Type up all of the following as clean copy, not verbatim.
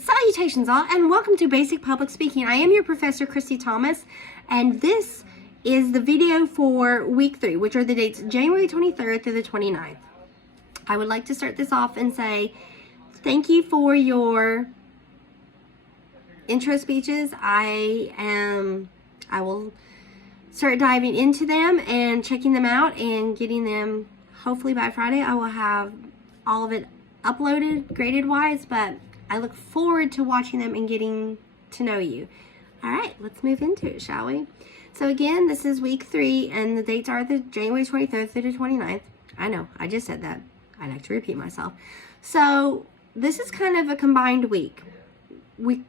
Salutations all, and welcome to Basic Public Speaking. I am your professor, Christy Thomas, and this is the video for week 3, which are the dates January 23rd through the 29th. I would like to start this off and say thank you for your intro speeches. I will start diving into them and checking them out and getting them. Hopefully by Friday I will have all of it uploaded graded wise, but I look forward to watching them and getting to know you. All right, let's move into it, shall we? So again, this is week 3 and the dates are the January 23rd through the 29th. I know, I just said that. I like to repeat myself. So this is kind of a combined week. We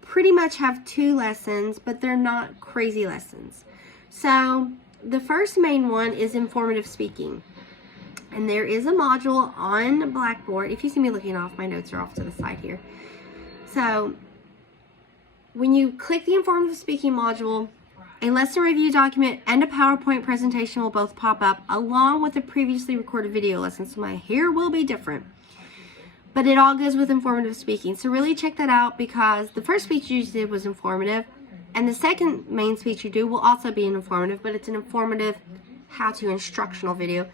pretty much have 2 lessons, but they're not crazy lessons. So the first main one is informative speaking. And there is a module on Blackboard. If you see me looking off, my notes are off to the side here. So when you click the informative speaking module, a lesson review document and a PowerPoint presentation will both pop up along with a previously recorded video lesson. So my hair will be different, but it all goes with informative speaking. So really check that out, because the first speech you did was informative, and the second main speech you do will also be an informative, but it's an informative how-to instructional video.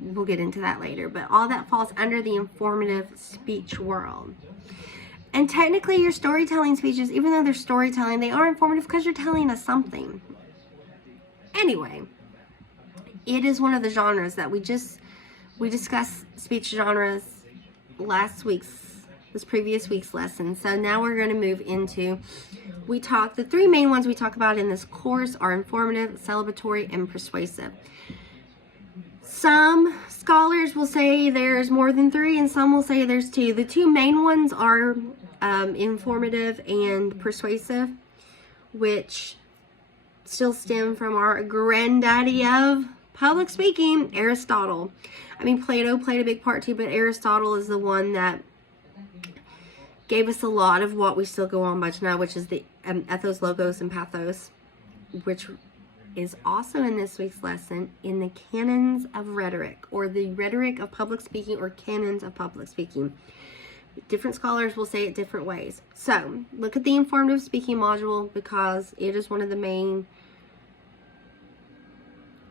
We'll get into that later, but all that falls under the informative speech world. And technically your storytelling speeches, even though they're storytelling, they are informative because you're telling us something. Anyway, it is one of the genres that we discussed speech genres this previous week's lesson. So now we're going to move into, the 3 main ones we talk about in this course are informative, celebratory, and persuasive. Some scholars will say there's more than 3, and some will say there's 2. The 2 main ones are informative and persuasive, which still stem from our granddaddy of public speaking, Aristotle. I mean, Plato played a big part too, but Aristotle is the one that gave us a lot of what we still go on by now, which is the ethos, logos, and pathos, which is also in this week's lesson in the canons of rhetoric, or the rhetoric of public speaking, or canons of public speaking. Different scholars will say it different ways. So look at the informative speaking module, because it is one of the main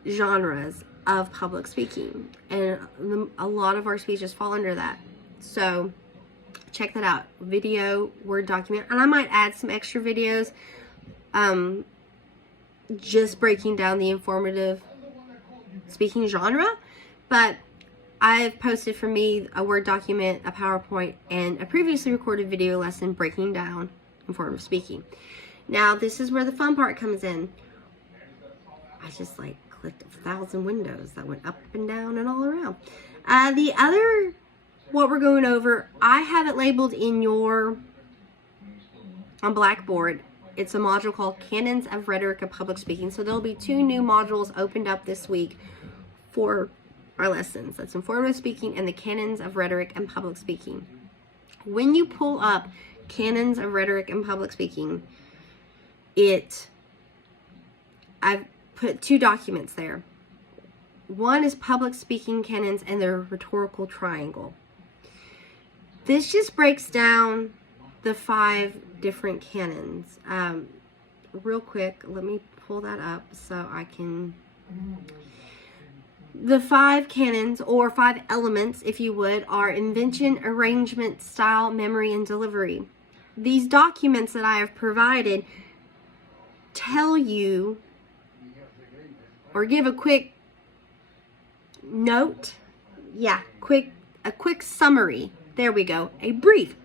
genres of public speaking, and a lot of our speeches fall under that. So check that out. Video, Word document, and I might add some extra videos just breaking down the informative speaking genre, but I've posted for me a Word document, a PowerPoint, and a previously recorded video lesson breaking down informative speaking. Now this is where the fun part comes in. I just clicked 1,000 windows that went up and down and all around. What we're going over, I have it labeled on Blackboard. It's a module called Canons of Rhetoric of Public Speaking. So there'll be 2 new modules opened up this week for our lessons. That's informative speaking and the Canons of Rhetoric and Public Speaking. When you pull up Canons of Rhetoric and Public Speaking, I've put 2 documents there. One is Public Speaking Canons and their Rhetorical Triangle. This just breaks down the 5 different canons. Real quick, let me pull that up so I can. The 5 canons, or 5 elements, if you would, are invention, arrangement, style, memory, and delivery. These documents that I have provided tell you, or give a quick note. Yeah, a quick summary. There we go. A brief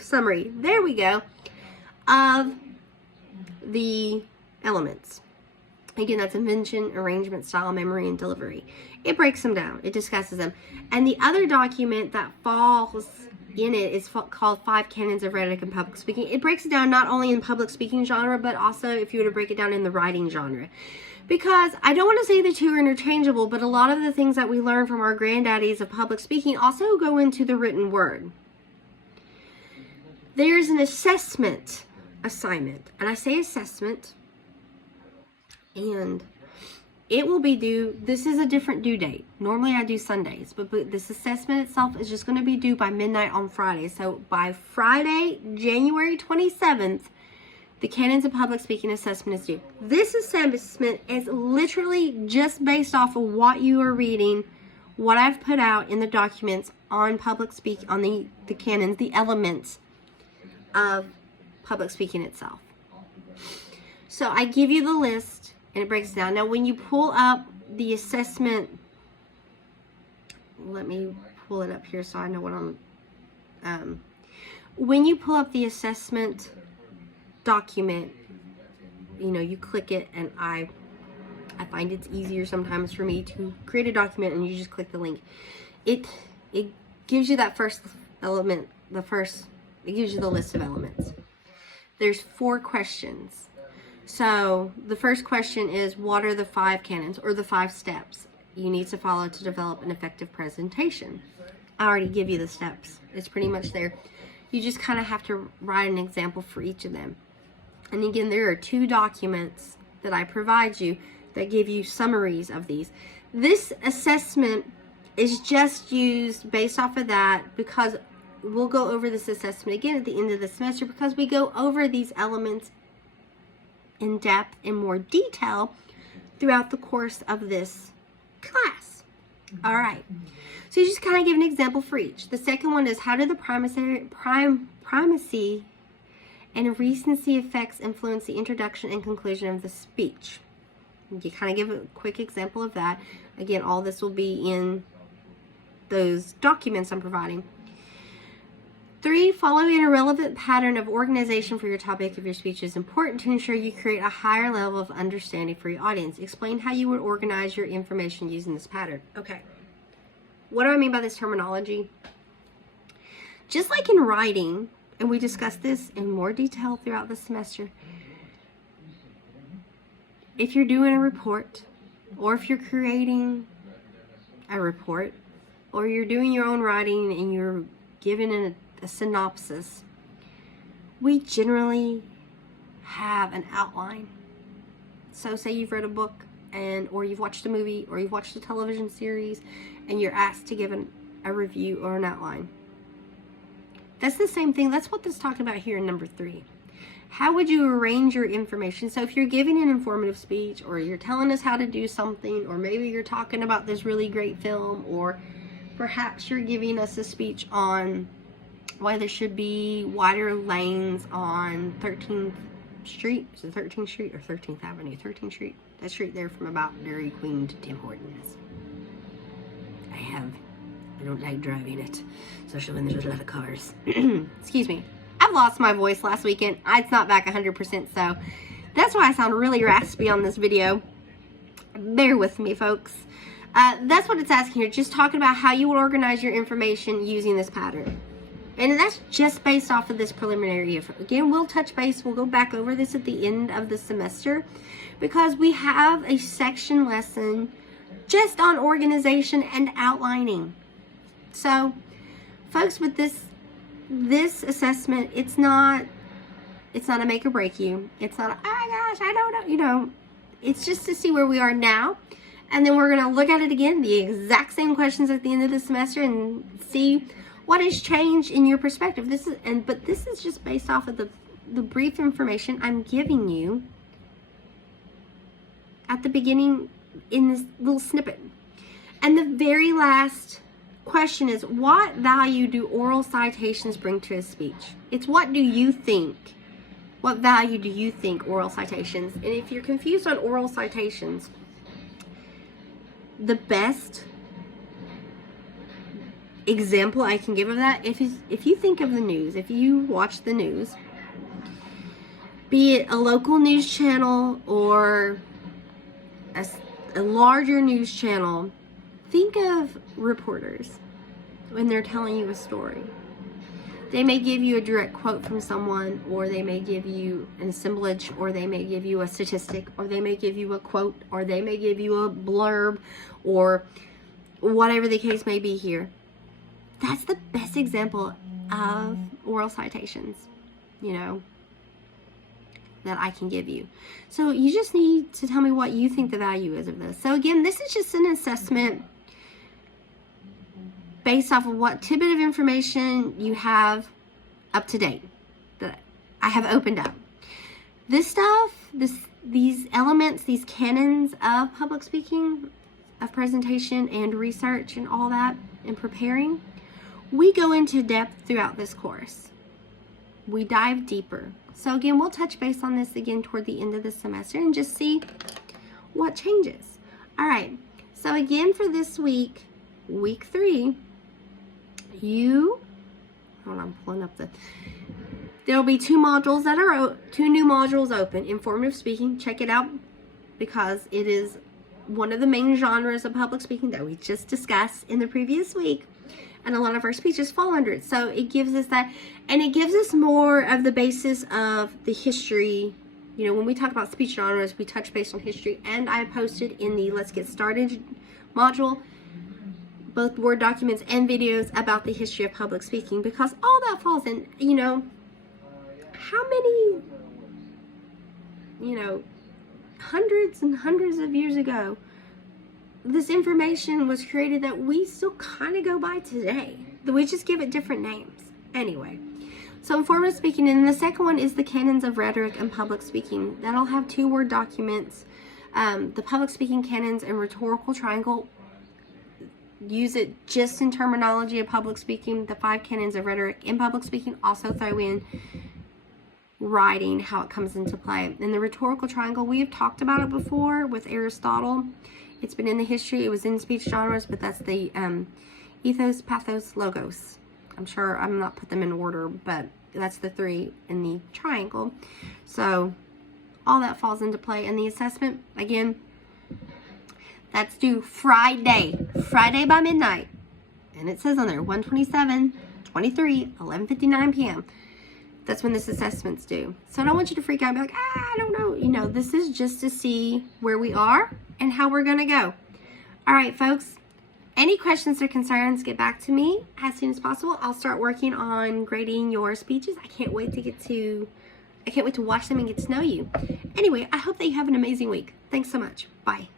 summary, there we go, of the elements. Again, that's invention, arrangement, style, memory, and delivery. It breaks them down. It discusses them. And the other document that falls in it is called 5 Canons of Rhetoric and Public Speaking. It breaks it down not only in public speaking genre, but also if you were to break it down in the writing genre. Because I don't want to say the 2 are interchangeable, but a lot of the things that we learn from our granddaddies of public speaking also go into the written word. There's an assessment assignment, and I say assessment, and it will be due, this is a different due date. Normally I do Sundays, but this assessment itself is just going to be due by midnight on Friday. So by Friday, January 27th, the Canons of Public Speaking Assessment is due. This assessment is literally just based off of what you are reading, what I've put out in the documents on public speaking, on the canons, the elements of public speaking itself. So I give you the list and it breaks down. Now when you pull up the assessment, let me pull it up here so I know what I'm, when you pull up the assessment document, you know, you click it, and I find it's easier sometimes for me to create a document and you just click the link. It gives you that first element, it gives you the list of elements. There's 4 questions. So the first question is, what are the 5 canons or the 5 steps you need to follow to develop an effective presentation? I already give you the steps. It's pretty much there. You just kind of have to write an example for each of them. And again, there are 2 documents that I provide you that give you summaries of these. This assessment is just used based off of that, because we'll go over this assessment again at the end of the semester, because we go over these elements in depth in more detail throughout the course of this class. All right. So you just kind of give an example for each. The second one is, how do the primacy and recency effects influence the introduction and conclusion of the speech? You kind of give a quick example of that. Again, all this will be in those documents I'm providing. 3, following a relevant pattern of organization for your topic of your speech is important to ensure you create a higher level of understanding for your audience. Explain how you would organize your information using this pattern. Okay. What do I mean by this terminology? Just like in writing, and we discussed this in more detail throughout the semester, if you're doing a report, or if you're creating a report, or you're doing your own writing and you're giving a synopsis, we generally have an outline. So say you've read a book, or you've watched a movie, or you've watched a television series, and you're asked to give a review or an outline. That's the same thing. That's what this is talking about here in number 3. How would you arrange your information? So if you're giving an informative speech, or you're telling us how to do something, or maybe you're talking about this really great film, or perhaps you're giving us a speech on why there should be wider lanes on 13th Street. Is it 13th Street or 13th Avenue? 13th Street. That street there from about Dairy Queen to Tim Hortons. I don't like driving it, especially when there's a lot of cars. Excuse me. I've lost my voice last weekend. It's not back 100%, so that's why I sound really raspy on this video. Bear with me, folks. That's what it's asking here. Just talking about how you will organize your information using this pattern. And that's just based off of this preliminary info. Again, we'll touch base. We'll go back over this at the end of the semester, because we have a section lesson just on organization and outlining. So, folks, with this assessment, it's not a make or break you. It's not a, oh my gosh, I don't know, you know. It's just to see where we are now. And then we're going to look at it again, the exact same questions at the end of the semester, and see what has changed in your perspective. But this is just based off of the brief information I'm giving you at the beginning in this little snippet. And the very last question is, what value do oral citations bring to a speech? It's what do you think? What value do you think oral citations? And if you're confused on oral citations, the best example I can give of that, if you think of the news, if you watch the news, be it a local news channel or a larger news channel, think of reporters when they're telling you a story. They may give you a direct quote from someone, or they may give you an assemblage, or they may give you a statistic, or they may give you a quote, or they may give you a blurb, or whatever the case may be here. That's the best example of oral citations. You know, that I can give you. So you just need to tell me what you think the value is of this. So again, this is just an assessment based off of what tidbit of information you have up to date that I have opened up. This stuff, these elements, these canons of public speaking, of presentation and research and all that, and preparing, we go into depth throughout this course. We dive deeper. So again, we'll touch base on this again toward the end of the semester and just see what changes. All right, so again for this week, week 3, hold on, I'm pulling up there'll be 2 modules that are, 2 new modules open. Informative speaking, check it out because it is one of the main genres of public speaking that we just discussed in the previous week. And a lot of our speeches fall under it. So it gives us that, and it gives us more of the basis of the history. You know, when we talk about speech genres, we touch base on history. And I posted in the Let's Get Started module both Word documents and videos about the history of public speaking, because all that falls in, you know, how many, you know, hundreds and hundreds of years ago, this information was created that we still kind of go by today. We just give it different names. Anyway, so informative speaking, and the second one is the canons of rhetoric and public speaking. That'll have 2 Word documents. The public speaking canons and rhetorical triangle, use it just in terminology of public speaking. The 5 canons of rhetoric in public speaking, also throw in writing, how it comes into play. And the rhetorical triangle, we have talked about it before with Aristotle. It's been in the history. It was in speech genres, but that's the ethos, pathos, logos. I'm sure I'm not put them in order, but that's the 3 in the triangle. So all that falls into play. And the assessment, again, that's due Friday by midnight. And it says on there, 1/27/23, 11:59 p.m. That's when this assessment's due. So I don't want you to freak out and be like, I don't know. You know, this is just to see where we are and how we're going to go. All right, folks. Any questions or concerns, get back to me as soon as possible. I'll start working on grading your speeches. I can't wait to watch them and get to know you. Anyway, I hope that you have an amazing week. Thanks so much. Bye.